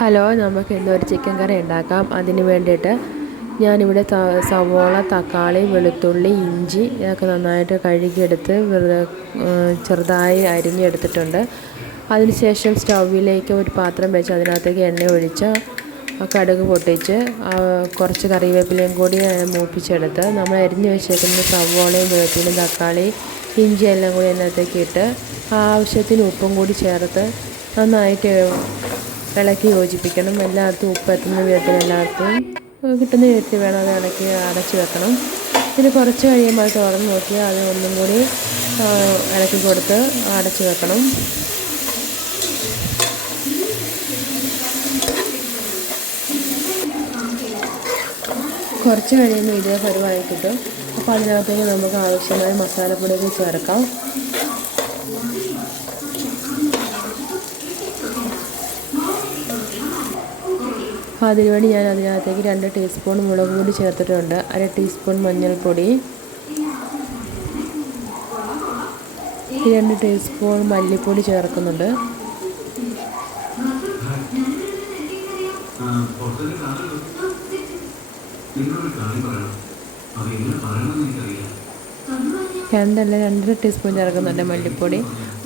Hello, നമുക്ക് ഇന്നൊരു chicken കറി ഉണ്ടാക്കാം. അതിന് വേണ്ടിയിട്ട് ഞാനിവിടെ സവോള, തക്കാളി, വെളുത്തുള്ളി, ഇഞ്ചി ഇതൊക്കെ നന്നായിട്ട് കഴുകിയെടുത്ത് ചെറുതായി അരിഞ്ഞെടുത്തിട്ടുണ്ട്. അതിനുശേഷം സ്റ്റൗവിലേക്ക് ഒരു പാത്രം വെച്ച് അതിനകത്തേക്ക് എണ്ണ ഒഴിച്ച് കടുക് പൊട്ടിച്ച് കുറച്ച് കറിവേപ്പിലയും കൂടി മൂപ്പിച്ചെടുത്ത് നമ്മൾ അരിഞ്ഞ് വെച്ചേക്കുന്ന സവോളയും വെളുത്തുള്ളിയും തക്കാളി ഇഞ്ചി എല്ലാം കൂടി അതിനകത്തേക്ക് ഇട്ട് ആവശ്യത്തിന് ഉപ്പും കൂടി ചേർത്ത് നന്നായിട്ട് ഇളക്കി യോജിപ്പിക്കണം. എല്ലായിടത്തും ഉപ്പ് എത്തുന്ന വിധത്തിൽ എല്ലായിടത്തും കിട്ടുന്ന വിധത്തിൽ വേണം അത് ഇളക്കി അടച്ച് വെക്കണം. പിന്നെ കുറച്ച് കഴിയുമ്പോൾ അത് തുറന്ന് നോക്കി അത് ഒന്നും കൂടി ഇളക്കി കൊടുത്ത് അടച്ച് വെക്കണം. കുറച്ച് കഴിയുമ്പോൾ ഇതേ പരുവായി കിട്ടും. അപ്പോൾ അതിനകത്തേക്ക് നമുക്ക് ആവശ്യമായ മസാലപ്പൊടികൾ ചേർക്കാം. അതിനുവേണ്ടി ഞാൻ അതിനകത്തേക്ക് 2 ടീസ്പൂൺ മുളക് പൊടി ചേർത്തിട്ടുണ്ട്. 1/2 ടീസ്പൂൺ മഞ്ഞൾപ്പൊടി, 2 ടീസ്പൂൺ മല്ലിപ്പൊടി ചേർക്കുന്നുണ്ട്. രണ്ടല്ല 2.5 ടീസ്പൂൺ ചേർക്കുന്നുണ്ട് മല്ലിപ്പൊടി.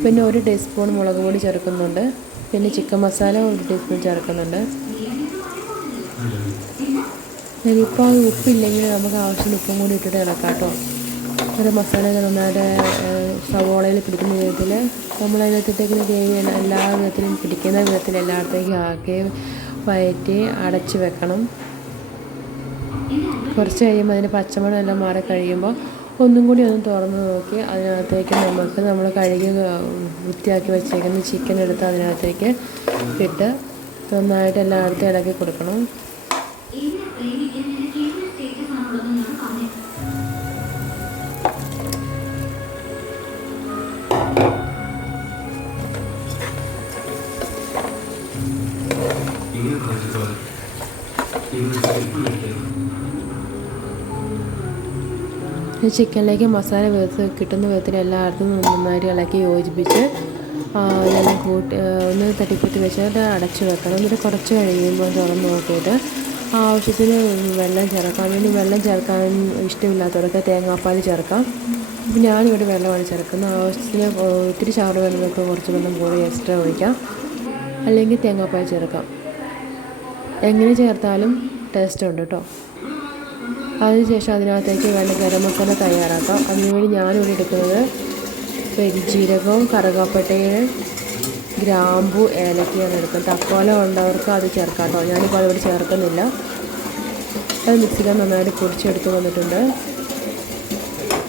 പിന്നെ 1 ടീസ്പൂൺ മുളക് പൊടി ചേർക്കുന്നുണ്ട്. പിന്നെ ചിക്കൻ മസാല 1 ടീസ്പൂൺ ചേർക്കുന്നുണ്ട്. ഇപ്പോൾ ഉപ്പില്ലെങ്കിൽ നമുക്ക് ആവശ്യത്തിന് ഉപ്പും കൂടി ഇട്ടിട്ട് ഇളക്കാം കേട്ടോ. ഒരു മസാലയൊക്കെ നന്നായിട്ട് സവോളയിൽ പിടിക്കുന്ന വിധത്തിൽ നമ്മൾ അതിനകത്തേക്ക് ഗ്രേവി എല്ലാ വിധത്തിലും പിടിക്കുന്ന വിധത്തിൽ എല്ലായിടത്തേക്കും ആക്കി വയറ്റി അടച്ച് വെക്കണം. കുറച്ച് കഴിയുമ്പോൾ അതിൻ്റെ പച്ചമണം എല്ലാം മാറി കഴിയുമ്പോൾ ഒന്നും കൂടി ഒന്ന് തുറന്ന് നോക്കി അതിനകത്തേക്ക് നമ്മൾ കഴുകി വൃത്തിയാക്കി വെച്ചേക്കുന്ന ചിക്കൻ എടുത്ത് അതിനകത്തേക്ക് ഇട്ട് നന്നായിട്ട് എല്ലായിടത്തും ഇളക്കി കൊടുക്കണം. ചിക്കനിലേക്ക് മസാല കിട്ടുന്ന വിധത്തിൽ എല്ലായിടത്തും നന്നായിട്ട് ഇളക്കി യോജിപ്പിച്ച് ഒന്ന് തട്ടിപ്പൊത്തി വെച്ചിട്ട് അടച്ച് വെക്കണം. എന്നിട്ട് കുറച്ച് കഴിയുമ്പോൾ തുറന്ന് നോക്കിയിട്ട് ആവശ്യത്തിന് വെള്ളം ചേർക്കാം. ഇനി വെള്ളം ചേർക്കാൻ ഇഷ്ടമില്ലാത്തവർക്ക് തേങ്ങാപ്പാൽ ചേർക്കാം. അപ്പോൾ ഞാനിവിടെ വെള്ളമാണ് ചേർക്കുന്നത്. ആവശ്യത്തിന് ഒത്തിരി ചാറ് വേണമെന്നൊക്കെ കുറച്ച് വെള്ളം കൂടി എക്സ്ട്രാ ഒഴിക്കാം, അല്ലെങ്കിൽ തേങ്ങാപ്പാൽ ചേർക്കാം. എങ്ങനെ ചേർത്താലും ടേസ്റ്റ് ഉണ്ട് കേട്ടോ. അതിനുശേഷം അതിനകത്തേക്ക് വേണ്ട ഗരം മസാല തയ്യാറാക്കാം. അതിനുവേണ്ടി ഞാനിവിടെ എടുക്കുന്നത് പെരുംജീരകവും കറുകപ്പട്ടയും ഗ്രാമ്പു ഏലക്കയാണ് എടുക്കുന്നത്. തക്കോല ഉള്ളവർക്ക് അത് ചേർക്കാം കേട്ടോ. ഞാനിപ്പോൾ അതിവിടെ ചേർക്കുന്നില്ല. അത് മിക്സിയിൽ നന്നായിട്ട് പൊടിച്ചെടുത്ത് വന്നിട്ടുണ്ട്.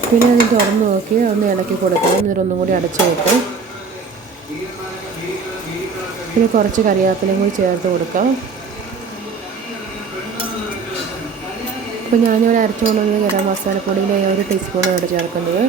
പിന്നെ അത് തുറന്ന് നോക്കി ഒന്ന് ഇളക്കി കൊടുക്കണം. എന്നിട്ട് ഒന്നും കൂടി അടച്ച് വെക്കും. പിന്നെ കുറച്ച് കറിവേപ്പിലയും കൂടി ചേർത്ത് കൊടുക്കാം. അപ്പോൾ ഞാനിവിടെ അരച്ചു കൊണ്ടുവന്നത് ഗരം മസാലപ്പൊടിയിലെ 1 ടീസ്പൂൺ ഇവിടെ ചേർക്കുന്നത്.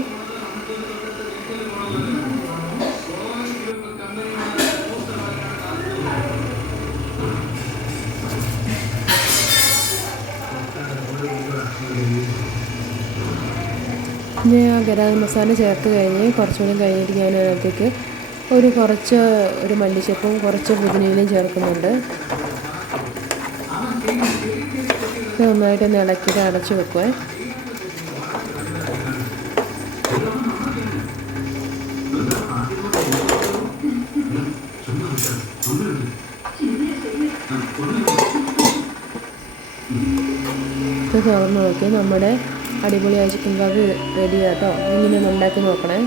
പിന്നെ ആ ഗരം മസാല ചേർത്ത് കഴിഞ്ഞ് കുറച്ചുകൂടി കഴിഞ്ഞിട്ട് ഞാൻ അതിനകത്തേക്ക് ഒരു മല്ലിച്ചപ്പും കുറച്ച് പുതിനയിലും ചേർക്കുന്നുണ്ട്. നന്നായിട്ടൊന്ന് ഇളക്കിയിട്ട് അടച്ച് വെക്കുവേ. ഇത് തുറന്ന് നോക്കി നമ്മുടെ അടിപൊളിയായ ചിക്കൻ കറി റെഡി ആട്ടോ. ഇങ്ങനെ ഒന്ന് ഉണ്ടാക്കി നോക്കണേ.